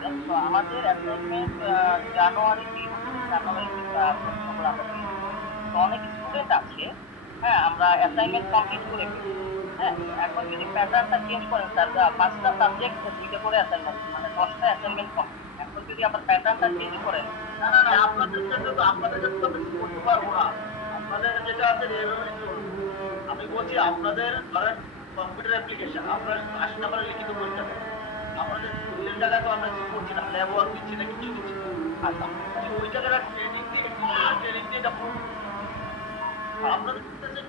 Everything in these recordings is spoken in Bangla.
তো আমাদের অ্যাসাইনমেন্ট জানুয়ারি 20 জানুয়ারি প্রশ্নগুলো আমরা পেয়েছি। তো অনেক স্টুডেন্ট আছে, হ্যাঁ আমরা অ্যাসাইনমেন্ট কমপ্লিট করে ফেলি। হ্যাঁ, এখন যদি প্যাটার্নটা চেঞ্জ করেন স্যার, 5টা সাবজেক্ট 2টা করে অ্যাসাইনমেন্ট, মানে 10টা অ্যাসাইনমেন্ট কমপ্লিট। এখন যদি আবার প্যাটার্নটা চেঞ্জ করেন। না না না, আপনাদের জন্য তো আমি করতে পারবো না। আপনাদের যেটা আছে এভাবেই চলবে। আমি বলছি আপনাদের ধরেন কম্পিউটার অ্যাপ্লিকেশন আপনার 80 নম্বরের লিখিত পরীক্ষা দেন, আমাদের স্কুলের জায়গায় তো আমরা কি করছি না, ল্যাব ওয়ার্ক দিচ্ছি না, কিছু দিচ্ছি না। আচ্ছা। আপনি ওই জায়গাটা ট্রেনিং দিয়ে এটা আপনাদের কাছে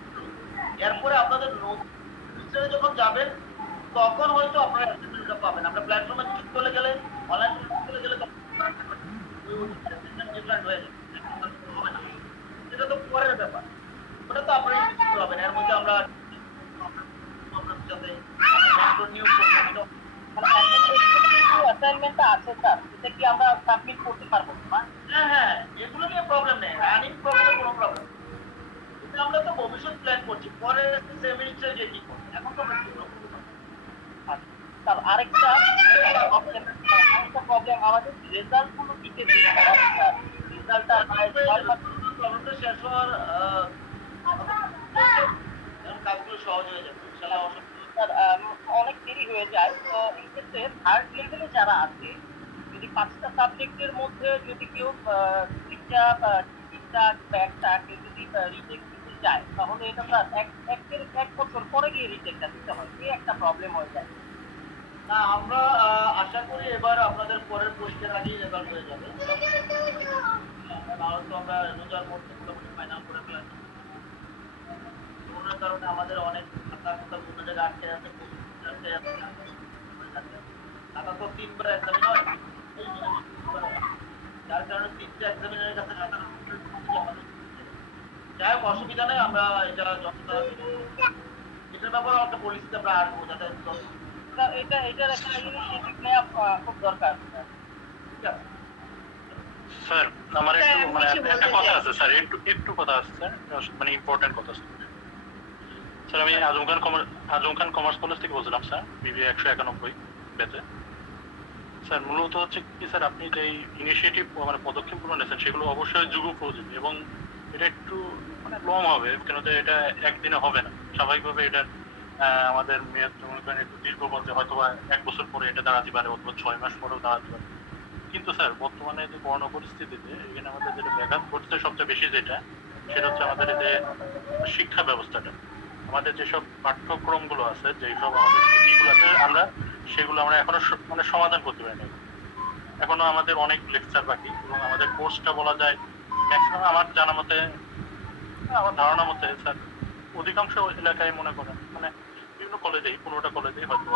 এরপরে আপনাদের নোটসে যখন যাবেন তখন হয়তো আপনারা অ্যাসাইনমেন্টটা পাবেন। আমরা প্ল্যাটফর্মে চলে গেলে, অনলাইন চলে গেলে তখন ডিফারেন্ট হয়ে যাবে, হবে না। এটা তো পরের ব্যাপার, ওটা তো আপনারা নিশ্চিত হবেন। এর মধ্যে আমরা আপনাদের সাথে নিয়োগ করবো। মানে এখন যে অ্যাসাইনমেন্টটা আছে স্যার, এটা কি আমরা সাবমিট করতে পারবো না? হ্যাঁ হ্যাঁ, এগুলো নিয়ে প্রবলেম নেই, রানিং প্রবলেমে কোনো প্রবলেম। আমরা তো ভবিষ্যৎ প্ল্যান করছি, পরে সেমিস্টারে যে কি করবো, এখন তো আমরা সেগুলো করতে পারবো। আচ্ছা, স্যার আরেকটা প্রবলেম, আমাদের রেজাল্ট গুলো দিতে দেরি হয় স্যার। রেজাল্টটা প্রবলেমটা শেষ হওয়ার কাজগুলো সহজ হয়ে যাবে ইনশাআল্লাহ। স্যার অনেক দেরি হয়ে যায়। তো এই ক্ষেত্রে থার্ড লেভেলে যারা আছে, যদি 5টা সাবজেক্টের মধ্যে যদি কেউ 2টা বা 3টা বা একটা কেউ যদি রিটেক দিতে চায়, তাহলে এটা স্যার এক বছর পরে গিয়ে রিটেকটা দিতে হয়, এই একটা প্রবলেম হয়ে যায়। না, আমরা আশা করি এবার আপনাদের পরের পরীক্ষার আগেই রেজাল্ট হয়ে যাবে। নাহলে তো আমরা রোজার মধ্যে মোটামুটি ফাইনাল করে ফেলার করোনার কারণে আমাদের অনেক খাতা খাতা বিভিন্ন জায়গায় আটকে আছে, আটকে আছে। খাতা তো 3বার এক্সামিন হয়, যার কারণে 3টা এক্সামিনারের কাছে খাতা আমাদের। যাই হোক, অসুবিধা নেই, আমরা এটা যতটা এটার ব্যাপারে একটা পলিসিতে আমরা আসবো যাতে স্যার এটার একটা ইনিশিয়েটিভ নেওয়া খুব দরকার। ঠিক আছে। স্যার আমার একটু মানে একটা কথা আছে স্যার, একটু কথা আছে স্যার, মানে ইম্পর্টেন্ট কথা স্যার। স্যার আমি আজম খান কমার্স কলেজ থেকে বলছিলাম স্যার, বিবিএ 191 ব্যাচে। স্যার মূলত হচ্ছে কি স্যার, আপনি যে ইনিশিয়েটিভ মানে পদক্ষেপগুলো নিয়েছেন সেগুলো অবশ্যই যুগোপযোগী, এবং এটা একটু মানে লং হবে, কেন যে এটা একদিনে হবে না। স্বাভাবিকভাবে এটা আমাদের মেয়াদ মনে করেন একটু দীর্ঘ বলতে হয়তো বা 1 বছর পরে এটা দাঁড়াতে পারে, অথবা 6 মাস পরেও দাঁড়াতে পারে। কিন্তু স্যার বর্তমানে যে বর্ণ পরিস্থিতিতে এখানে আমাদের যেটা ব্যাঘাত ঘটছে সবচেয়ে বেশি যেটা, সেটা হচ্ছে আমাদের এই যে শিক্ষা ব্যবস্থাটা। আমাদের যেসব পাঠ্যক্রমগুলো আছে, যেসব আমাদের স্কুলগুলো আছে, সেগুলো আমরা এখনো মানে সমাধান করতে পারি না। এখনো আমাদের অনেক লেকচার বাকি, এবং আমাদের কোর্সটা বলা যায় ম্যাক্সিমাম আমার জানা মতে, আমার ধারণা মতে স্যার অধিকাংশ এলাকায় মনে করেন মানে বিভিন্ন কলেজেই, 15টা কলেজেই হয়তো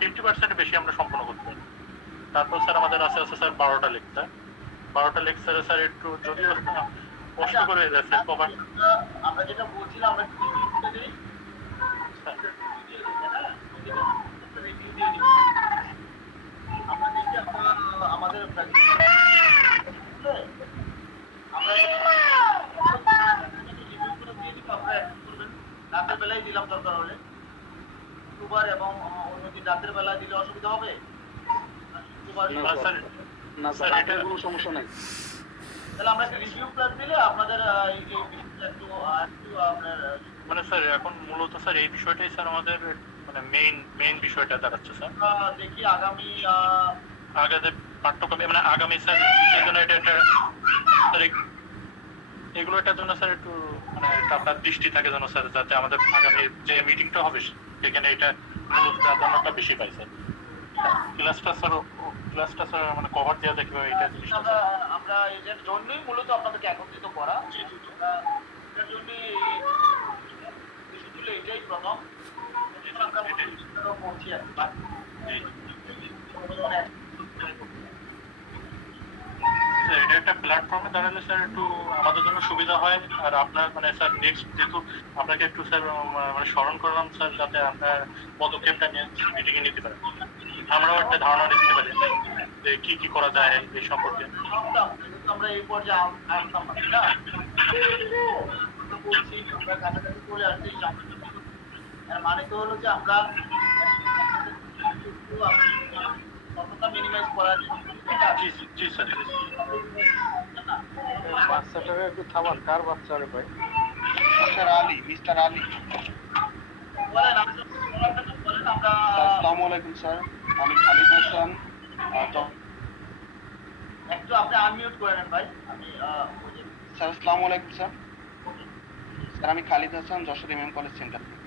50% বেশি আমরা সম্পন্ন করতে পারি। তারপর স্যার আমাদের আছে স্যার 12টা লেকচার। 12টা লেকচারে স্যার একটু যদিও কষ্ট করে যাচ্ছে কভার। আমরা যেটা বলছিলাম, আমরা আমরা দেখি আমাদের রাতের বেলায় দিলাম দরকার হলে, শুক্রবার এবং অন্যদিন রাতের বেলায় দিলে অসুবিধা হবে? না স্যার এটা কোনো সমস্যা নাই। তাহলে আমরা একটা রিভিউ ক্লাস দিলে আপনাদের এই বিষয়টা একটু আপনার মানে স্যার এখন মূলত স্যার এই বিষয়টাই স্যার আমাদের মানে মেইন বিষয়টা দাঁড়াচ্ছে স্যার। দেখি আগামী আগামী পাঠ্যক্রমে মানে আগামী স্যার সেই জন্য এটা একটা স্যার এগুলো এটার জন্য স্যার একটু মানে আপনার দৃষ্টি থাকে যেন স্যার, যাতে আমাদের আগামী যে মিটিংটা হবে সেখানে এটা মূলত প্রাধান্যটা বেশি পাই স্যার। ক্লাসটা স্যার মানে কভার দেওয়া যায় কিভাবে, এটা জিনিসটা আমরা এটার জন্যই মূলত আপনাদেরকে একত্রিত করা। এটার জন্যই এটাই প্রথম আমরা করছি আর এটা একটা প্ল্যাটফর্মে দাঁড়ালে স্যার একটু আমাদের জন্য সুবিধা হয়। আর আপনার মানে স্যার নেক্সট যেহেতু আপনাকে একটু স্যার মানে স্মরণ করলাম স্যার, যাতে আপনার পদক্ষেপটা নিয়ে মিটিংয়ে নিতে পারেন, আমরাও একটা ধারণা নিতে পারি যে কি কি করা যায় এই সম্পর্কে। আমরা এই পর্যায়ে আসতাম না, বলছি আমরা কাছাকাছি চলে আসছি। মানে তো হলো যে আমরা কতটা মিনিমাইজ করার জি জি স্যার, জি বাচ্চাটাকে একটু থামান, কার বাচ্চা রে ভাই? Mister Ali, mister Ali. বলেন, আপনি বলেন, আমরা স্যার আসসালামু আলাইকুম স্যার, আমি খালিদ হাসান। একটু আপনি আনমিউট করে নেন ভাই। আমি স্যার আসসালামু আলাইকুম স্যার। স্যার আমি Khalid Hasan, Jessore MM college centre থেকে।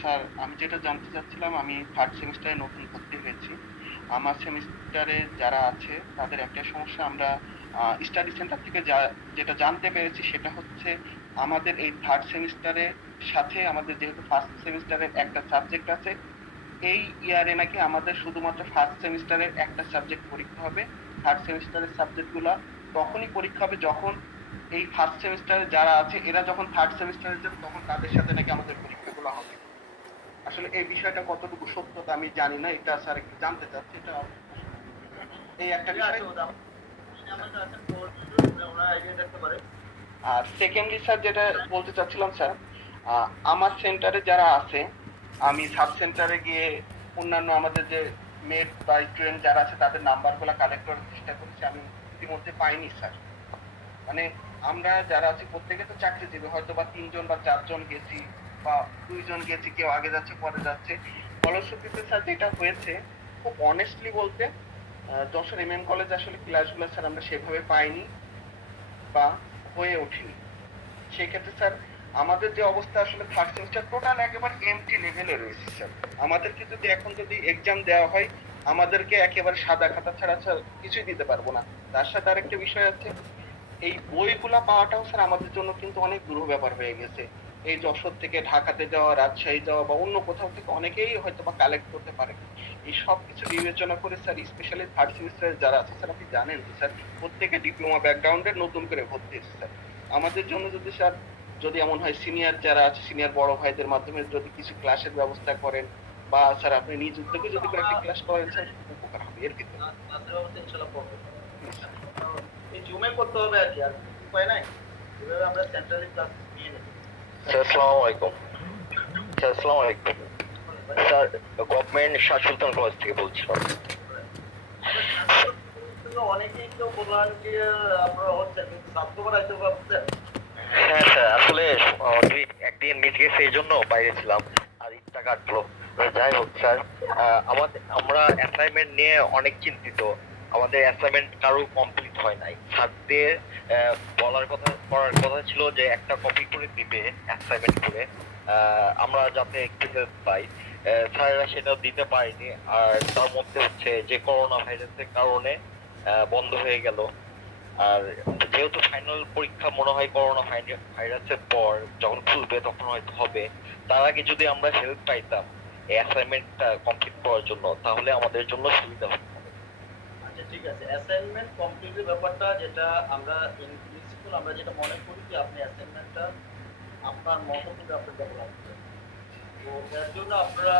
স্যার আমি যেটা জানতে চাচ্ছিলাম, আমি থার্ড সেমিস্টারে নতুন ভর্তি হয়েছি। আমার সেমিস্টারে যারা আছে তাদের একটা সমস্যা, আমরা স্টাডি সেন্টার থেকে যেটা জানতে পেরেছি সেটা হচ্ছে আমাদের এই থার্ড সেমিস্টারের সাথে আমাদের যেহেতু ফার্স্ট সেমিস্টারের একটা সাবজেক্ট আছে, এই ইয়ারে নাকি আমাদের শুধুমাত্র ফার্স্ট সেমিস্টারের একটা সাবজেক্ট পরীক্ষা হবে। থার্ড সেমিস্টারের সাবজেক্টগুলো তখনই পরীক্ষা হবে যখন এই ফার্স্ট সেমিস্টারে যারা আছে এরা যখন থার্ড সেমিস্টারে যাবে তখন তাদের সাথে নাকি আমাদের পরীক্ষাগুলো হবে। আসলে এই বিষয়টা কতটুকু সত্যতা আমি জানি না, এটা স্যার একটু জানতে চাচ্ছি। এটা এই একটা বিষয়। আর সেকেন্ডলি স্যার যেটা বলতে চাচ্ছিলাম স্যার, আমার সেন্টারে যারা আছে, আমি সাব সেন্টারে গিয়ে অন্যান্য আমাদের যে মেট বা স্টুডেন্ট যারা আছে তাদের নাম্বারগুলো কালেক্ট করার চেষ্টা করেছি, আমি ইতিমধ্যে পাইনি স্যার। মানে আমরা যারা আছি প্রত্যেকে তো চাকরিজীবী, হয়তো বা 3জন বা 4জন গেছি বা 2জন গেছি, কেউ আগে যাচ্ছে পরে যাচ্ছে। ফলশ্রুতিতে স্যার যেটা হয়েছে, খুব অনেস্টলি বলতে যশোর এমএম কলেজ আসলে ক্লাসগুলো স্যার আমরা সেভাবে পাইনি বা হয়ে ওঠেনি। সেক্ষেত্রে স্যার আমাদের যে অবস্থা, আসলে থার্ড সেমিস্টার টোটাল একেবারে এমটি লেভেলে রয়েছে স্যার। আমাদেরকে যদি এখন যদি এক্সাম দেওয়া হয়, আমাদেরকে একেবারে সাদা খাতা ছাড়া স্যার কিছুই দিতে পারবো না। তার সাথে আরেকটা বিষয় আছে, এই বইগুলা পাওয়াটাও স্যার আমাদের জন্য কিন্তু অনেক দুরূহ ব্যাপার হয়ে গেছে। এই যশোর থেকে ঢাকাতে যাওয়া, রাজশাহী যাওয়া বা অন্য কোথাও থেকে অনেকেই হয়তো বা কালেক্ট করতে পারে। এই সব কিছু বিবেচনা করে স্যার, স্পেশালি থার্ড সেমিস্টারে যারা আছে স্যার, আপনি জানেন যে স্যার প্রত্যেকে ডিপ্লোমা ব্যাকগ্রাউন্ডের নতুন করে ভর্তি হচ্ছে স্যার। আমাদের জন্য যদি স্যার, যদি এমন হয় সিনিয়র যারা আছে, সিনিয়র বড় ভাইদের মাধ্যমে যদি কিছু ক্লাসের ব্যবস্থা করেন বা স্যার আপনি নিজ উদ্যোগে যদি করে একটা ক্লাস করেন স্যার, উপকার হবে এর ভিতরে। এই জুমে করতে হবে আর কি, আর উপায় নাই। এভাবে আমরা সেন্ট্রালি ক্লাস নিয়ে নেব। স্যার আসসালামু আলাইকুম। স্যার আসসালামু আলাইকুম। স্যার গভর্নমেন্ট শাহ সুলতান কলেজ থেকে বলছিলাম। অনেকেই তো বললাম যে আপনারা হচ্ছেন, কিন্তু ছাত্ররা আইতে পারছেন। হ্যাঁ স্যার, আসলে একদিন মিট গেছে, এই জন্য বাইরে ছিলাম আর ইটটা কাটলো। যাই হোক স্যার, আমরা অ্যাসাইনমেন্ট নিয়ে অনেক চিন্তিত। আমাদের অ্যাসাইনমেন্ট কারো কমপ্লিট হয় নাই। স্যারদের করার কথা ছিল যে একটা কপি করে দিবে অ্যাসাইনমেন্ট করে, আমরা যাতে একটু হেল্প পাই। স্যারেরা সেটা দিতে পারেনি। আর তার মধ্যে হচ্ছে যে করোনা ভাইরাসের কারণে বন্ধ হয়ে গেল। আর যেহেতু ফাইনাল পরীক্ষা মনে হয় করোনা ভাইরাসের পর যখন খুলবে তখন হয়তো হবে, তার আগে যদি আমরা হেল্প পাইতাম এই অ্যাসাইনমেন্টটা কমপ্লিট করার জন্য, তাহলে আমাদের জন্য সুবিধা হতো। আচ্ছা ঠিক আছে, অ্যাসাইনমেন্ট কমপ্লিটের ব্যাপারটা যেটা আমরা ইন প্রিন্সিপাল আমরা যেটা মনে করি যে আপনি অ্যাসাইনমেন্টটা আপনার মতো করে আপনি ডেভেলপ করেন। তো এর জন্য আপনারা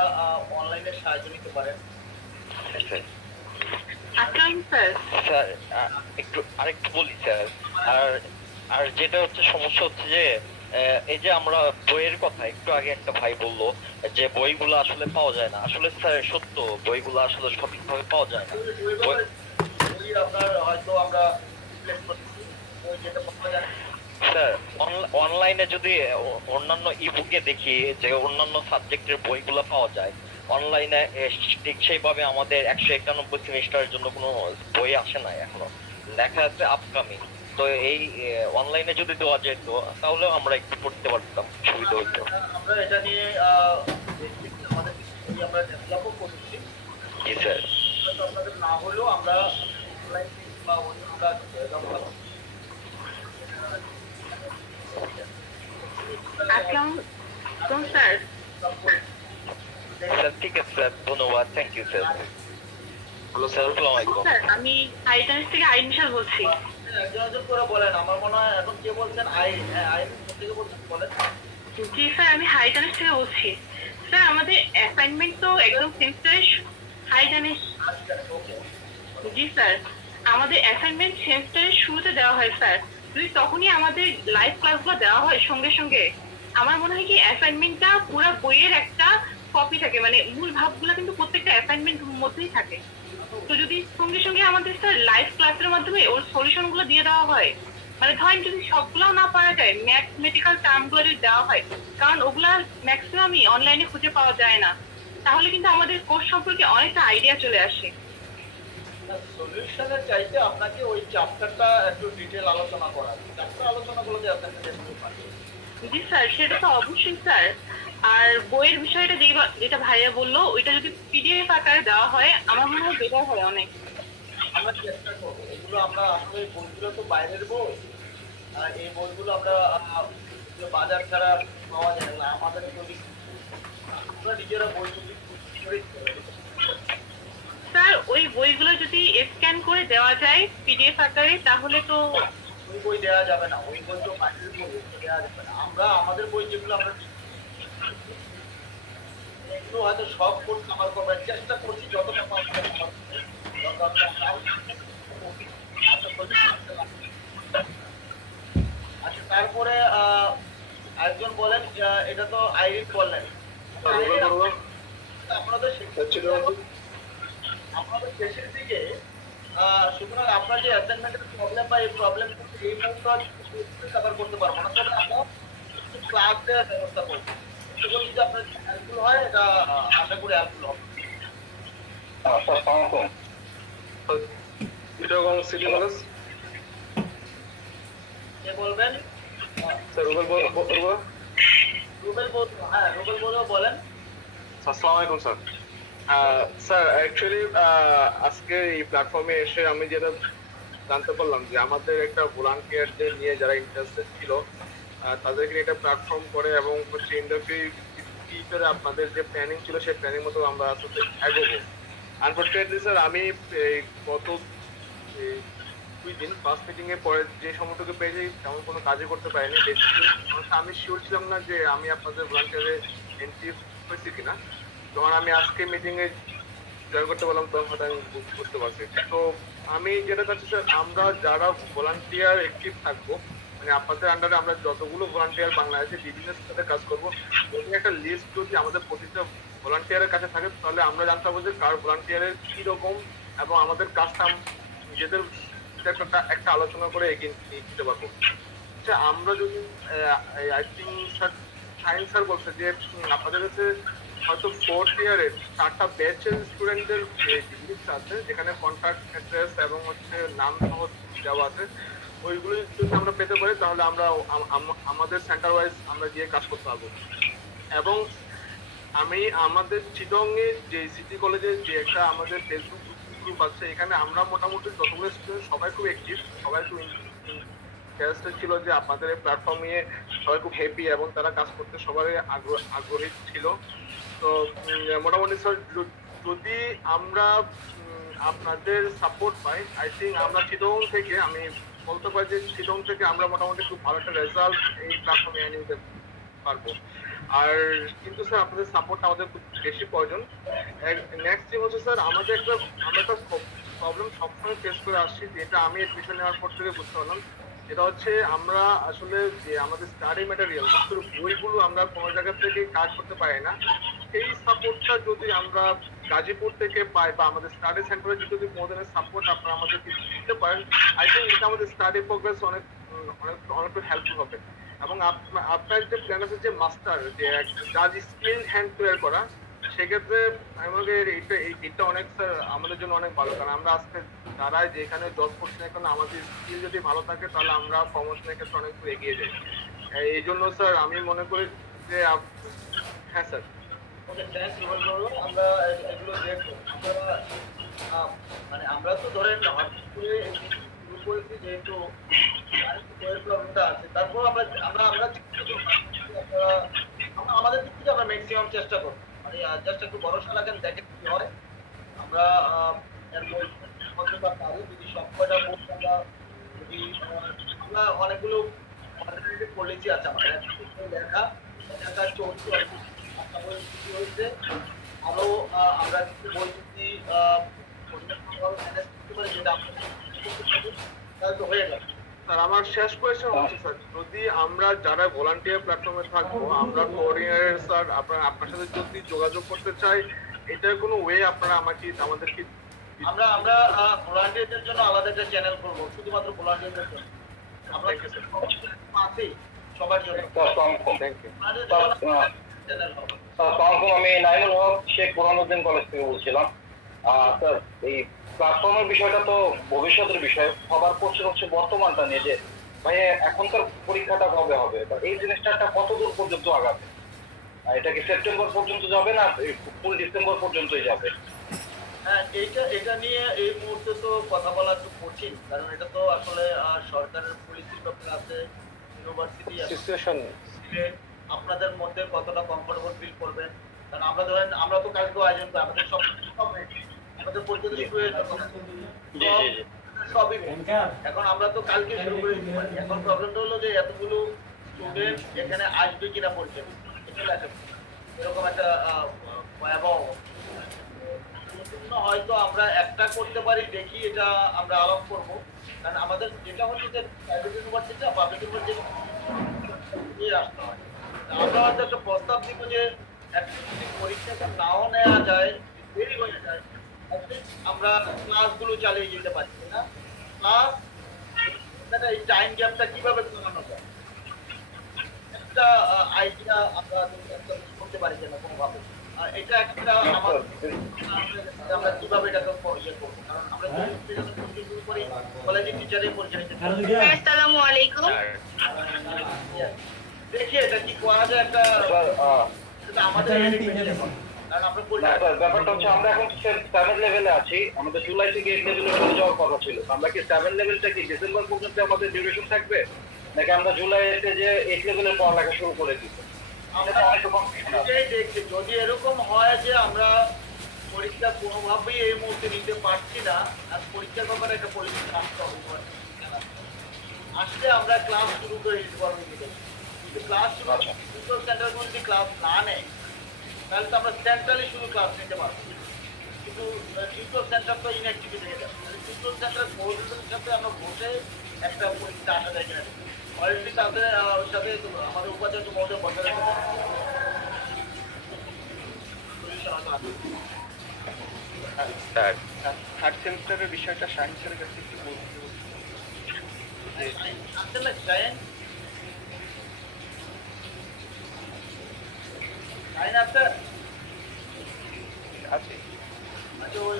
অনলাইনে সাহায্য নিতে পারেন। স্যার একটু আরেকটু বলি স্যার, আর যেটা হচ্ছে সমস্যা হচ্ছে যে এই যে আমরা বইয়ের কথা একটু আগে একটা ভাই বললো যে বইগুলো আসলে পাওয়া যায় না। আসলে স্যার সত্য, বইগুলো আসলে সঠিকভাবে পাওয়া যায় না। বই আপনার হয়তো আমরা রিপ্লেস করতেছি, বই যেটা পাওয়া যায় না। স্যার অনলাইনে যদি অন্যান্য ইবুকে দেখি যে অন্যান্য সাবজেক্টের বইগুলো পাওয়া যায়, অনলাইনে ঠিক সেইভাবে আমাদের 191 সেমিস্টারের জন্য কোনো বই আসে না এখনো, লেখা আছে আপকামিং। তো এই অনলাইনে যদি দেওয়া যেত তাহলেও আমরা একটু পড়তে পারতাম, সুবিধা হতো। আমরা এটা নিয়ে আমাদের বই আমরা ডেভেলপও করছি। জি স্যার। আপনাদের না হলেও আমরা অনলাইন বা অন্য আমরা স্যার ঠিক আছে স্যার, ধন্যবাদ, thank you sir. Hello sir, আসসালামু আলাইকুম। স্যার আমি আইটানিস থেকে আইন মিশাল বলছি। একজন করে বলেন, আমার মনে হয় এখন কে বলছেন? আইন থেকে বলছেন, বলেন। জি স্যার, আমি হাইটানিস থেকে বলছি। স্যার আমাদের অ্যাসাইনমেন্ট তো একদম সেমিস্টারে হাইটানিস। জি স্যার, আমাদের অ্যাসাইনমেন্ট সেমিস্টারের শুরুতে দেওয়া হয় স্যার। যদি তখনই আমাদের লাইভ ক্লাসগুলো দেওয়া হয় সঙ্গে সঙ্গে, আমার মনে হয় কি অ্যাসাইনমেন্টটা পুরো বইয়ের একটা কপি থাকে, মানে মূল ভাবগুলো কিন্তু প্রত্যেকটা অ্যাসাইনমেন্ট মধ্যেই থাকে। তো যদি সঙ্গে সঙ্গে আমাদের স্যার লাইভ ক্লাসের মাধ্যমে ওর সলিউশন গুলো দিয়ে দেওয়া হয়, মানে ধরেন যদি সবগুলো না পারা যায় ম্যাথমেটিক্যাল টার্ম গুলো যদি দেওয়া হয়, কারণ ওগুলা ম্যাক্সিমামই অনলাইনে খুঁজে পাওয়া যায় না, তাহলে কিন্তু আমাদের কোর্স সম্পর্কে অনেকটা আইডিয়া চলে আসে। সলিউশনের চাইতে আপনাকে ওই চ্যাপ্টারটা একটু ডিটেল আলোচনা করা, চ্যাপ্টার আলোচনা করলে আপনাকে দেখতে পারি। জি স্যার, সেটা তো অবশ্যই স্যার। আর বইয়ের বিষয়টা যেটা ভাইয়া বললো, ওইটা যদি পিডিএফ আকারে দেওয়া হয় আমার মনে হয় বেটার হয় অনেক। আমরা চেষ্টা করবো, এগুলো আমরা আসলে বইগুলো তো বাইরের বই, আর এই বইগুলো আমরা বাজার ছাড়া পাওয়া যায় না, আমাদের যদি আমরা নিজেরা বই তৈরি করে স্যার ওই বইগুলো যদি স্ক্যান করে দেওয়া যায় পিডিএফ আকারে তাহলে তো। ওই বই দেওয়া যাবে না, ওই বই তো বাইরের বই, ওটা দেওয়া যাবে না। আমরা আমাদের বই যেগুলো আমরা এগুলো হয়তো সব কোর্স কভার করবার চেষ্টা করছি, যতটা পারবো আচ্ছা। তারপরে একজন বলেন, এটা তো আইরিন বললেন, আপনাদের শেষের দিকে সুতরাং আপনার যে অ্যাসাইনমেন্টের প্রবলেম বা এই প্রবলেম এই মুহূর্তে কভার করতে পারবো না, তবে আমরা ক্লাস দেওয়ার ব্যবস্থা করবো। সেগুলো যদি আপনার হেল্পফুল হয়, এটা আশা করি হেল্পফুল হবে। চিটাগং সিটি কলেজ কে বলবেন? স্যার রুবেল বলবো। রুবেল বল, হ্যাঁ রুবেল বলেও বলেন। আসসালামু আলাইকুম স্যার। স্যার অ্যাকচুয়ালি আজকে এই প্ল্যাটফর্মে এসে আমি যেটা জানতে পারলাম যে আমাদের একটা ভলান্টিয়ারদের নিয়ে যারা ইন্টারেস্টেড ছিল তাদেরকে নিয়ে একটা প্ল্যাটফর্ম করে এবং হচ্ছে ইন্ডাস্ট্রি ফিউচারে আপনাদের যে প্ল্যানিং ছিল সেই প্ল্যানিং মতো আমরা আসলে এগোবো। আনফর্চুনেটলি স্যার আমি এই গত 2 দিন ফার্স্ট মিটিং এর পরে যে সময়টুকু পেয়েছি তেমন কোনো কাজই করতে পারিনি। বেসিক্যালি আমি শিওর ছিলাম না যে আমি আপনাদের ভলান্টিয়ারে এন্ট্রি হয়েছি কিনা। যখন আমি আজকে মিটিং এ জয়েন করতে পারলাম তখন হয়তো আমি বুঝতে পারছি। তো আমি যেটা চাচ্ছি স্যার, আমরা যারা ভলান্টিয়ার অ্যাক্টিভ থাকবো, মানে আপনাদের আন্ডারে আমরা যতগুলো ভলান্টিয়ার বাংলাদেশে বিভিন্ন সাথে কাজ করবো, যদি একটা লিস্ট যদি আমাদের প্রতিটা ভলান্টিয়ারের কাছে থাকে তাহলে আমরা জানতে পারবো যে কার ভলান্টিয়ারের কি রকম এবং আমাদের কাজটা নিজেদের একটা আলোচনা করে এগিয়ে নিয়ে দিতে পারবো। আচ্ছা, আমরা যদি I think sir science sir বলছে যে আপনাদের কাছে হয়তো 4th ইয়ারের 4টা ব্যাচের স্টুডেন্টদের লিস্ট আছে যেখানে কন্ট্যাক্ট অ্যাড্রেস এবং হচ্ছে নাম সহ দেওয়া আছে। ওইগুলো যদি আমরা পেতে পারি তাহলে আমরা আমাদের সেন্টার ওয়াইজ আমরা গিয়ে কাজ করতে পারবো। এবং আমি আমাদের চিটংয়ে যে সিটি কলেজের যে একটা আমাদের ফেসবুক গ্রুপ আছে, এখানে আমরা মোটামুটি যতগুলো স্টুডেন্ট সবাই খুব অ্যাক্টিভ, সবাই খুব ইন্টারেস্টেড ছিল যে আপনাদের এই প্ল্যাটফর্ম নিয়ে সবাই খুব হ্যাপি এবং তারা কাজ করতে সবাই আগ্রহী ছিল। তো মোটামুটি স্যার যদি আমরা আপনাদের সাপোর্ট পাই, আই থিঙ্ক আমরা চিটং থেকে আমি বলতে পারি যে চিটং থেকে আমরা মোটামুটি খুব ভালো একটা রেজাল্ট এই প্ল্যাটফর্মে এনে নিতে পারবো। আর কিন্তু স্যার আপনাদের সাপোর্ট আমাদের খুব বেশি প্রয়োজন। নেক্সট থিং হচ্ছে স্যার আমরা একটা প্রবলেম সবসময় ফেস করে আসছি, যেটা আমি এডমিশন নেওয়ার পর থেকে বুঝতে পারলাম, যেটা হচ্ছে আমরা আসলে যে আমাদের স্টাডি ম্যাটেরিয়াল বইগুলো আমরা কোনো জায়গা থেকে কাজ করতে পারি না। সেই সাপোর্টটা যদি আমরা গাজীপুর থেকে পাই বা আমাদের স্টাডি সেন্টারে যদি কোনো ধরনের সাপোর্ট আপনারা আমাদেরকে দিতে পারেন, আই থিঙ্ক এটা আমাদের স্টাডি প্রোগ্রেস অনেকটা হেল্পফুল হবে। এবং আপনার যে প্ল্যান আছে যে মাস্টার যে যার স্কিল হ্যান্ড তৈরি করা, সেক্ষেত্রে আমাদের এইটা অনেক স্যার আমাদের জন্য অনেক ভালো, কারণ আমরা আজকে যারা যেখানে জব করছি না কেন আমাদের স্কিল যদি ভালো থাকে তাহলে আমরা প্রমোশনের ক্ষেত্রে অনেক এগিয়ে যাই। এই জন্য স্যার আমি মনে করি যে হ্যাঁ স্যার। ওকে, থ্যাংকস রুবেল বাবু। আমরা এগুলো দেখবো। মানে আমরা তো ধরেন হঠাৎ করে শুরু করেছি, যেহেতু প্রবলেমটা আছে, তারপর আমরা আমাদের দিক থেকে আমরা ম্যাক্সিমাম চেষ্টা করবো, মানে জাস্ট একটু ভরসা রাখেন, দেখেন কি হয়। আমরা এর মধ্যে বা পারি যদি সব কয়টা বই আমরা যদি আমরা অনেকগুলো অল্টারনেটিভ পলিসি আছে আমাদের লেখা চলছে, একটা বই বিক্রি হয়েছে, আরো আমরা কিছু বই যদি ম্যানেজ করতে পারি যেটা তাহলে তো হয়ে গেল। স্যার আমার শেষ কোয়েশ্চেন হচ্ছে স্যার, যদি আমরা যারা ভলান্টিয়ার প্ল্যাটফর্মে থাকবো আমরা কোঅর্ডিনেটর স্যার আপনার সাথে যদি যোগাযোগ করতে চাই, এটার কোনো ওয়ে আপনারা আমাদেরকে আমরা আমরা ভলান্টিয়ারদের জন্য আলাদা একটা চ্যানেল করব শুধুমাত্র ভলান্টিয়ারদের জন্য। আমরা আছি সবার জন্য। Thank you. ভলান্টিয়ারদের জন্য চ্যানেল হবে। আসসালামু আমি নাইমুল হক শেখ বুরহানুদ্দিন কলেজ থেকে বলছিলাম। স্যার এই প্ল্যাটফর্মের বিষয়টা তো ভবিষ্যতের বিষয়, সবার কোশ্চেন হচ্ছে বর্তমানটা নিয়ে যে ভাই এখনকার পরীক্ষাটা কবে হবে বা এই সেমিস্টারটা কত দূর পর্যন্ত আগাবে, এটা কি সেপ্টেম্বর পর্যন্ত যাবে না ফুল ডিসেম্বর পর্যন্তই যাবে? হ্যাঁ, এটা নিয়ে এই মুহূর্তে তো কথা বলা একটু কঠিন, কারণ এটা তো আসলে সরকারের পলিসির ব্যাপারে আছে, ইউনিভার্সিটি সিচুয়েশন আপনাদের মধ্যে কতটা কমফোর্টেবল ফিল করবেন। কারণ আমরা ধরেন আমরা তো কালকে আয়োজন করি, আমাদের সব ready। আমাদের পরীক্ষা তো শুরু হয়ে যাবে। সবই ready। এখন আমরা তো কালকে শুরু করে দিতে পারি। এখন প্রবলেমটা হলো যে এতগুলো স্টুডেন্ট এখানে আসবে কিনা পরীক্ষা দিতে। এটা দেখা এরকম একটা ভয়াবহ জন্য হয়তো আমরা একটা করতে পারি, দেখি এটা আমরা আলাপ করব। কারণ আমাদের যেটা হচ্ছে যে প্রাইভেট ইউনিভার্সিটি আর পাবলিক ইউনিভার্সিটি নিয়ে আসতে হয়। আমরা হয়তো একটা প্রস্তাব দিব যে যদি পরীক্ষাটা নাও নেওয়া যায়, দেরি হয়ে যায়, আমরা ক্লাসগুলো চালিয়ে যেতে পারি না। ক্লাস এই টাইম গ্যাপটা কিভাবে কমানো যায় একটা আইডিয়া আমরা করতে পারি কিনা কোনোভাবে। এটা একটা আমার আমরা কিভাবে এটাকে ইয়ে করবো, কারণ আমরা শুরু করি কলেজের টিচারের পরীক্ষা নিতে আসসালামু আলাইকুম। দেখি এটা কি করা যায় একটা আমাদের কারণ আমরা ব্যাপারটা হচ্ছে আমরা এখন 7 লেভেলে আছি, আমাদের জুলাই থেকে 8 লেভেলে চলে যাওয়ার কথা ছিল। আমরা কি 7 লেভেলটা কি ডিসেম্বর পর্যন্ত আমাদের ডিউরেশন থাকবে, নাকি আমরা জুলাইতে যে 8 লেভেলের পড়ালেখা শুরু করে দিব? দেখছি যদি এরকম হয় যে আমরা পরীক্ষা কোনোভাবেই এই মুহূর্তে নিতে পারছি না, আর পরীক্ষার ব্যাপারে একটা পলিসি আসতে হবে, আসলে আমরা ক্লাস শুরু করে দিতে পারবো। কিন্তু ক্লাস শুরু সেন্টারগুলো যদি ক্লাস না নেয় তাহলে তো আমরা সেন্ট্রালি শুধু ক্লাস নিতে পারবো, কিন্তু টিউটর সেন্টার তো ইনঅ্যাক্টিভিটি হয়ে যাবে। টিউটর সেন্টার কোর্সের সাথে আমরা বসে একটা পরীক্ষা আসা যায় কিনা অলরেডি তাদের সাথে আমাদের উপাচার্য মহোদয় বসে থার্ড সেমিস্টারের বিষয়টা শাহিন স্যারের কাছে একটু বলতে আসছেন না জায়েন জায়েন আপনার আছে। আচ্ছা ওই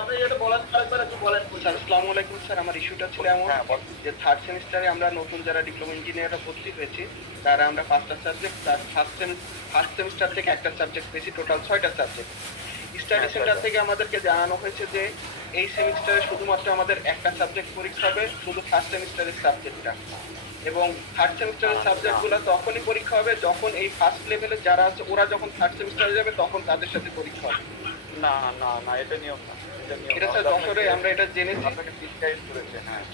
আপনি যেটা বলেন আরেকবার একটু বলেন। স্যার আসসালামু আলাইকুম স্যার, আমার ইস্যুটা ছিল এমন যে থার্ড সেমিস্টারে আমরা নতুন যারা ডিপ্লোমা ইঞ্জিনিয়াররা ভর্তি হয়েছি তারা আমরা 5টা সাবজেক্ট, তার ফার্স্ট সেমিস্টার থেকে একটা সাবজেক্ট পেয়েছি, টোটাল 6টা সাবজেক্ট। স্টাডি সেন্টার থেকে আমাদেরকে জানানো হয়েছে যে এই সেমিস্টারে শুধুমাত্র আমাদের একটা সাবজেক্ট পরীক্ষা হবে, শুধু ফার্স্ট সেমিস্টারের সাবজেক্টটা, এবং থার্ড সেমিস্টারের সাবজেক্টগুলো তখনই পরীক্ষা হবে যখন এই ফার্স্ট লেভেলে যারা আছে ওরা যখন থার্ড সেমিস্টারে যাবে তখন তাদের সাথে পরীক্ষা হবে। না না না, এটা নিয়ম না। এটা স্যার যশোরে আমরা এটা জেনেছি, আপনাকে ডিসগাইড করেছে। হ্যাঁ,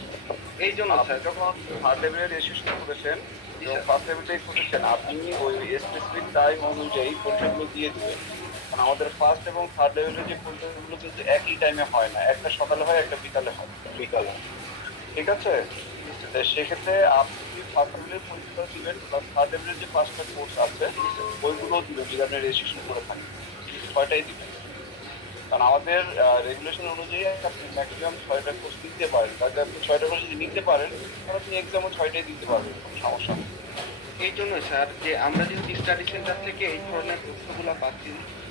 এই জন্য আপনি স্যার যখন থার্ড লেভেলের রেজিস্ট্রেশন করেছেন এবং ফার্স্ট লেভেলটাই করেছেন, আপনি ওই স্পেসিফিক টাইম অনুযায়ী পরীক্ষাগুলো দিয়ে দিবেন। কারণ আমাদের ফার্স্ট এবং থার্ড লেভেলের যে পরীক্ষাগুলো কিন্তু একই টাইমে হয় না, একটা সকালে হয় একটা বিকালে হয়। ঠিক আছে, তো সেক্ষেত্রে আপনি ফার্স্ট লেভেলের পরীক্ষা দিবেন প্লাস থার্ড লেভেলের যে 5টা কোর্স আছে ওইগুলো দিবেন যদি আপনি রেজিস্ট্রেশন করে থাকেন, 6টাই দিবেন। কারণ আমাদের রেগুলেশন অনুযায়ী আপনি ম্যাক্সিমাম 6টা কোর্স নিতে পারেন, তাহলে আপনি 6টা কোর্স যদি নিতে পারেন তাহলে আপনি এক্সামও 6টাই দিতে পারবেন, কোনো সমস্যা নেই। এই জন্য স্যার যে আমরা যেহেতু স্টাডি সেন্টার থেকে এই ধরনের প্রশ্নগুলো পাচ্ছি,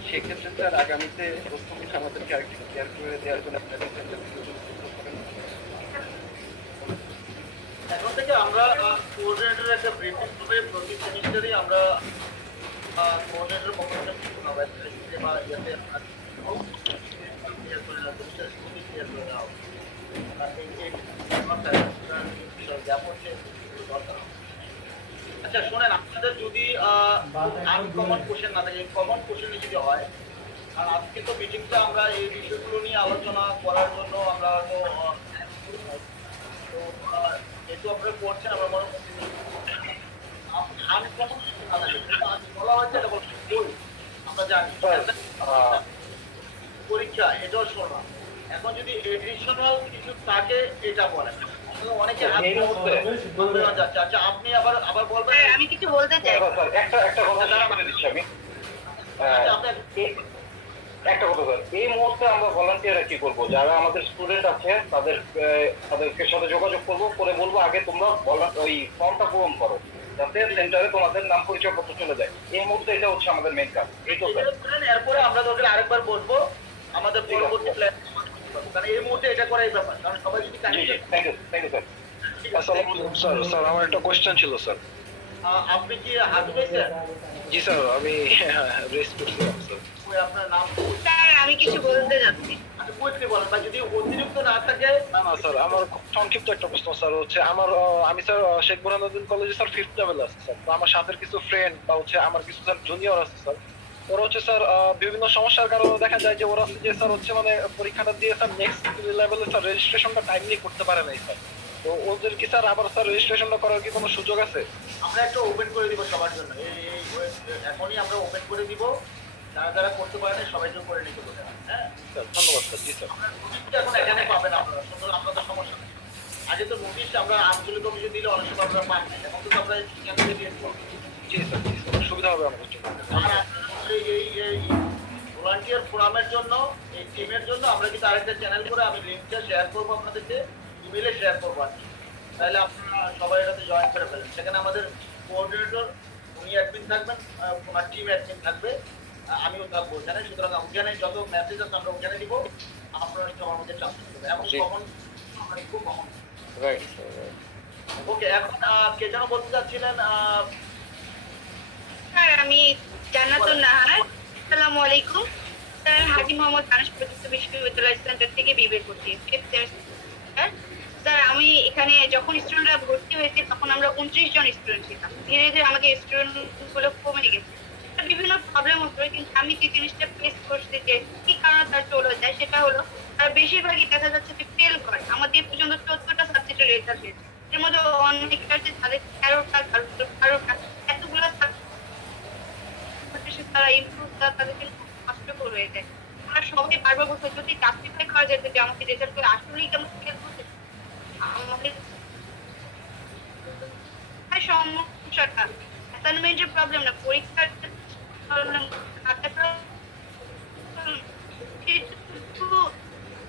সেক্ষেত্রে স্যার আগামীতে প্রশ্নগুলো আমাদেরকে আরেকটু ক্লিয়ার করে দেওয়ার জন্য স্টাডি সেন্টার থেকে যোগাযোগ করেন। এখন থেকে আমরা কোঅর্ডিনেটরের একটা ব্রিফিং হবে, প্রতি সেমিস্টারে আমরা কোঅর্ডিনেটরের পক্ষ থেকে ওয়েবসাইটে বা ইয়েতে ক্লিয়ার করে দেওয়া হবে, ক্লিয়ার করে দেওয়া হবে। গ্যাপ হচ্ছে দরকার। আচ্ছা শোনেন, আপনাদের যদি আনকমন কোশ্চেন না থাকে, কমন কোশ্চেন যদি হয়, আর আজকে তো মিটিংটা আমরা এই বিষয়গুলো নিয়ে আলোচনা করার জন্য আমরা তো যেহেতু আপনারা করছেন আমরা মনে করছি আনকমন না থাকে, বলা হয়েছে এটা বলছি আমরা জানি পরীক্ষা এটাও শোনা। এখন যদি এডিশনাল কিছু থাকে এটা বলেন, অনেকে যাচ্ছে। আচ্ছা আপনি আবার বলবেন। আমি কিছু বলতে চাই। একটা কথা বলে দিচ্ছি আমি। একটা কথা স্যার, এই মুহূর্তে আমরা ভলান্টিয়াররা কি করবো? যারা আমাদের স্টুডেন্ট আছে তাদেরকে সাথে যোগাযোগ করবো, করে বলবো আগে তোমরা ওই ফর্মটা পূরণ করো, যাতে সেন্টারে তোমাদের নাম পরিচয়পত্র চলে যায়। এই মুহূর্তে এটা হচ্ছে আমাদের মেন কাজ। এই তো স্যার, এরপরে আমরা তোদের আরেকবার বসবো আমাদের পরবর্তী প্ল্যান, কারণ এই মুহূর্তে এটা করাই ব্যাপার, কারণ সবাই যদি জি জি, থ্যাংক ইউ স্যার। আসসালামু আলাইকুম স্যার। স্যার আমার একটা কোশ্চেন ছিল স্যার। আপনি কি হাত উঠেছেন? জি স্যার, আমি রেস্ট করছিলাম স্যার। ওই আপনার নাম স্যার আমি কিছু বলতে যাচ্ছি। আপনি কুইকলি বলেন, বা যদি অতিরিক্ত না থাকে। না না স্যার, আমার খুব সংক্ষিপ্ত একটা প্রশ্ন স্যার হচ্ছে আমি স্যার শেখ বুরহানুদ্দিন কলেজে স্যার 5th লেভেলে আছি স্যার। তো আমার সাথে কিছু ফ্রেন্ড বা হচ্ছে আমার কিছু স্যার জুনিয়র আছে স্যার। ওরা হচ্ছে স্যার বিভিন্ন সমস্যার কারণে দেখা যায় যে ওরা যে স্যার হচ্ছে মানে পরীক্ষাটা দিয়ে স্যার নেক্সট লেভেলে স্যার রেজিস্ট্রেশনটা টাইমলি করতে পারে নাই স্যার। তো ওদের কি স্যার আবার স্যার রেজিস্ট্রেশনটা করার কি কোনো সুযোগ আছে? আমরা একটা ওপেন করে দিব সবার জন্য, এখনই আমরা ওপেন করে দিব, যারা যারা করতে পারেন সবাইকে করে নিতে বলে। হ্যাঁ স্যার ধন্যবাদ স্যার। জি স্যার। নোটিশটা এখন এখানে পাবেন আপনারা, সুতরাং আপনাদের সমস্যা নেই। আগে তো নোটিশ আমরা আঞ্চলিক অফিসে দিলে অনেক সময় আপনারা পান না, এখন তো আমরা কেন্দ্রে দিয়ে দিব। জি স্যার, জি স্যার, সুবিধা হবে আমাদের জন্য। আর আপনারা এই ভলান্টিয়ার ফোরামের জন্য, এই টিমের জন্য আমরা কিন্তু আরেকটা চ্যানেল করে আমি লিঙ্কটা শেয়ার করবো আপনাদেরকে, ইমেলে শেয়ার করবো আর কি। তাহলে আপনারা সবাই এটাতে জয়েন করে ফেলেন। সেখানে আমাদের কোঅর্ডিনেটর উনি অ্যাডমিন থাকবেন, ওনার টিম অ্যাডমিন থাকবে, আমিও থাকবো ওখানে। সুতরাং ওখানে যত মেসেজ আছে আমরা ওখানে দিব, আপনারা সবার মধ্যে ট্রান্সফার করবেন। এবং কখন মানে খুব কখন। রাইট। ওকে, এখন কে যেন বলতে চাচ্ছিলেন? স্যার আমি জান্নাতুন নাহার। আসসালামু আলাইকুম স্যার, হাজী মোহাম্মদ আনাস প্রযুক্ত বিশ্ববিদ্যালয় সেন্টার থেকে বিবিএ করছি 5th সেমিস্টার। স্যার আমি এখানে যখন স্টুডেন্টরা ভর্তি হয়েছে তখন আমরা 29 জন স্টুডেন্ট ছিলাম। ধীরে ধীরে আমাদের স্টুডেন্ট গুলো কমে গেছে, বিভিন্ন প্রবলেম হতো, কিন্তু আমি যে জিনিসটা ফেস করছি যে কি কারণে তার চলে যায় সেটা হলো তার বেশিরভাগই দেখা যাচ্ছে যে ফেল করে। আমাদের এই পর্যন্ত 14টা সাবজেক্টের রেজাল্ট হয়েছে, এর মধ্যে অনেকটা যে তাদের 13টা এতগুলো তারা ইমপ্রুভ করা তাদের জন্য খুব কষ্টকর হয়ে যায়। আমরা সবাই বারবার বলতে যদি জাস্টিফাই করা যেত যে আমাদের রেজাল্ট করে আসলেই কেমন ফেল করছে, আমাদের সমস্যাটা অ্যাসাইনমেন্টের প্রবলেম না, পরীক্ষার প্রবলেম,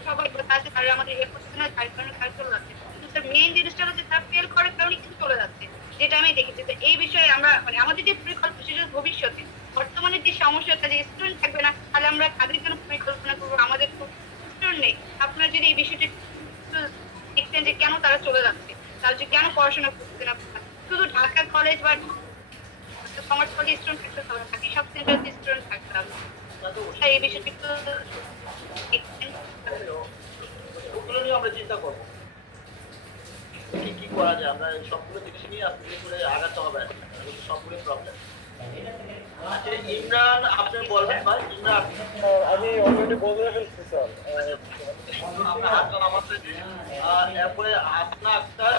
সবাই আছে তারা আমাদের হেল্প করছে না, তার কারণে তার চলে যাচ্ছে। কিন্তু স্যার মেইন জিনিসটা হচ্ছে তারা ফেল করার কারণে কিন্তু চলে যাচ্ছে, যেটা আমি দেখেছি। তো এই বিষয়ে আমরা মানে আমাদের যে পরিকল্পনা সেটা ভবিষ্যতে বর্তমানে যে সমস্যাটা যে স্টুডেন্ট থাকবে না, তাহলে আমরা তাদের জন্য পরিকল্পনা করবো। আমাদের স্টুডেন্ট নেই, আপনারা যদি এই বিষয়টা দেখতেন যে কেন তারা চলে যাচ্ছে, তারা যে কেন পড়াশোনা করছে না, শুধু ঢাকা কলেজ বা কমার্স কলেজ স্টুডেন্ট থাকতে হবে, বাকি সব সেন্টারে স্টুডেন্ট থাকতে হবে। এই বিষয়টা একটু দেখতেন। ওগুলো নিয়ে আমরা চিন্তা করবো কি কি করা যায়। আমরা সবগুলো জিনিস নিয়ে আস্তে করে আগাতে হবে, সবগুলো প্রবলেম। আচ্ছা ইমরান, আপনি বলবেন ভাই? ইমরান আমি অলরেডি বলে ফেলছি স্যার। আপনার হাত নামাতে, এরপরে হাসনা আক্তার।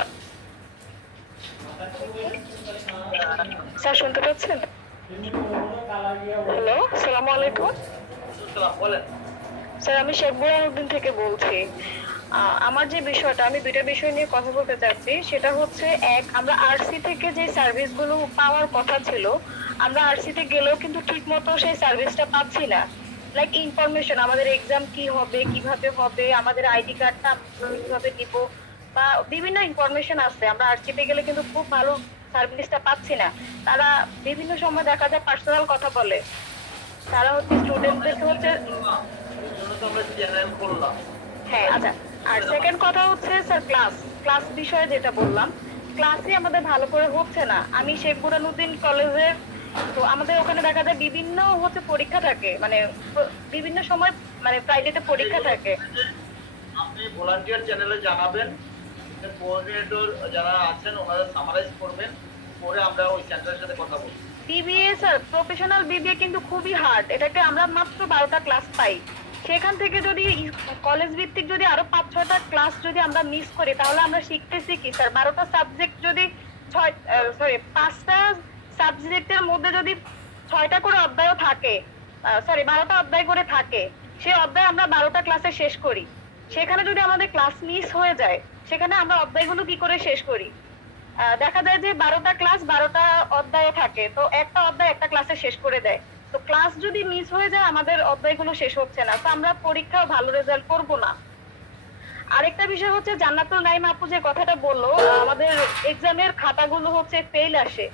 স্যার শুনতে পাচ্ছেন? হ্যালো, আসসালামু আলাইকুম বলেন। স্যার, আমি শেখ বুরহানুদ্দিন থেকে বলছি। আমার যে বিষয়টা, আমি দুইটা বিষয় নিয়ে কথা বলতে চাচ্ছি। সেটা হচ্ছে এক, আমরা আরসি থেকে যে সার্ভিসগুলো পাওয়ার কথা ছিল, আমরা আরসিতে গেলেও কিন্তু ঠিক মতো সেই সার্ভিসটা পাচ্ছি না। লাইক ইনফরমেশন, আমাদের এক্সাম কি হবে, কিভাবে হবে, আমাদের আইডি কার্ডটা কিভাবে নিব, বা বিভিন্ন ইনফরমেশন আছে, আমরা আরসিতে গেলে কিন্তু খুব ভালো সার্ভিসটা পাচ্ছি না। তারা বিভিন্ন সময় দেখা যায় পার্সোনাল কথা বলে, তারা হচ্ছে স্টুডেন্টদেরকে হচ্ছে। হ্যাঁ আচ্ছা, আর সেকেন্ড কথা হচ্ছে স্যার ক্লাস বিষয়ে যেটা বললাম, ক্লাসই আমাদের ভালো করে হচ্ছে না। আমি শেখ বুরহানুদ্দিন কলেজের, তো আমাদের ওখানে দেখা যায় বিভিন্ন হচ্ছে পরীক্ষা থাকে, মানে বিভিন্ন সময় মানে ফ্রাইডেতে পরীক্ষা থাকে। আপনি ভলান্টিয়ার চ্যানেলে জানাবেন, কোঅর্ডিনেটর যারা আছেন ওনারা সামারাইজ করবেন, পরে আমরা ওই সেন্টারের সাথে কথা বলবো। বিবিএ স্যার, প্রফেশনাল বিবিএ কিন্তু খুবই হার্ড। এটাকে আমরা মাত্র 12টা ক্লাস পাই, সেখান থেকে যদি কলেজ ভিত্তিক যদি আরো 5-6টা ক্লাস যদি আমরা মিস করি, তাহলে আমরা শিখতেছি কি স্যার? 12টা সাবজেক্ট যদি 5টা সাবজেক্টের মধ্যে যদি 6টা করে অধ্যায় থাকে, 12টা অধ্যায় করে থাকে, সেই অধ্যায় আমরা 12টা ক্লাসে শেষ করি। সেখানে যদি আমাদের ক্লাস মিস হয়ে যায়, সেখানে আমরা অধ্যায়গুলো কি করে শেষ করি? দেখা যায় যে 12টা ক্লাস 12টা অধ্যায়ে থাকে, তো একটা অধ্যায় একটা ক্লাসে শেষ করে দেয়। তো ক্লাস যদি মিস হয়ে যায় আমাদের অধ্যায়গুলো শেষ হচ্ছে না, তো আমরা পরীক্ষাও ভালো রেজাল্ট করব না। আরেকটা বিষয় হচ্ছে জান্নাতুল নাইম আপু যে কথাটা বললো, আমাদের এক্সামের খাতাগুলো হচ্ছে ফেল আসে।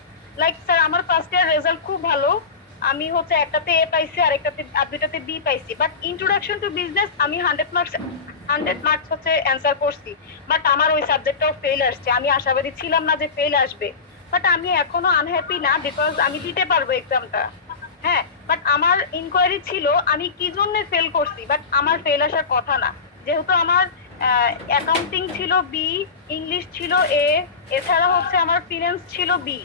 লাইক স্যার আমার ফার্স্ট ইয়ার রেজাল্ট খুব ভালো, আমি হচ্ছে একটাতে এ পাইছি আর দুইটাতে বি পাইছি, বাট ইন্ট্রোডাকশন টু বিজনেস আমি 100 মার্কস হচ্ছে অ্যান্সার করছি, বাট আমার ওই সাবজেক্টটাও ফেল আসছে। আমি আশাবাদী ছিলাম না যে ফেল আসবে, বাট আমি এখনো আনহ্যাপি না, বিকজ আমি দিতে পারবো এক্সামটা। হ্যাঁ, বাট আমার ইনকোয়ারি ছিল আমি কি জন্য ফেল করছি, বাট আমার ফেল আসার কথা না, যেহেতু আমার অ্যাকাউন্টিং ছিল বি, ইংলিশ ছিল এ, এছাড়া হচ্ছে আমার ফিনান্স ছিল বি,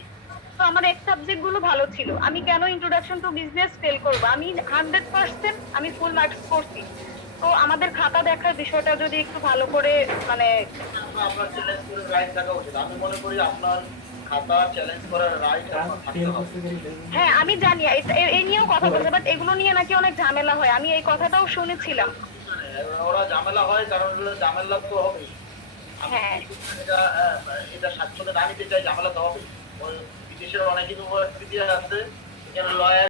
তো আমার এক সাবজেক্ট গুলো ভালো ছিল, আমি কেন ইন্ট্রোডাকশন টু বিজনেস ফেল করবো? আমি 100% আমি ফুল মার্কস করছি। তো আমাদের খাতা দেখার বিষয়টা যদি একটু ভালো করে মানে আপনার চ্যালেঞ্জ করে রাইট থাকা উচিত। আমি মনে করি আপনার খাতা চ্যালেঞ্জ করার রাইট আপনার থাকতে হবে। হ্যাঁ আমি জানি এই নিয়েও কথা বলছে, বাট এগুলো নিয়ে নাকি অনেক ঝামেলা হয়, আমি এই কথাটাও শুনেছিলাম। ওরা ঝামেলা হয় কারণ ঝামেলা তো হবে। হ্যাঁ এটা স্বাচ্ছন্দ্যে না নিতে চাই, ঝামেলা তো হবে। বিদেশের অনেক ইউনিভার্সিটি আছে, এখানে লয়ার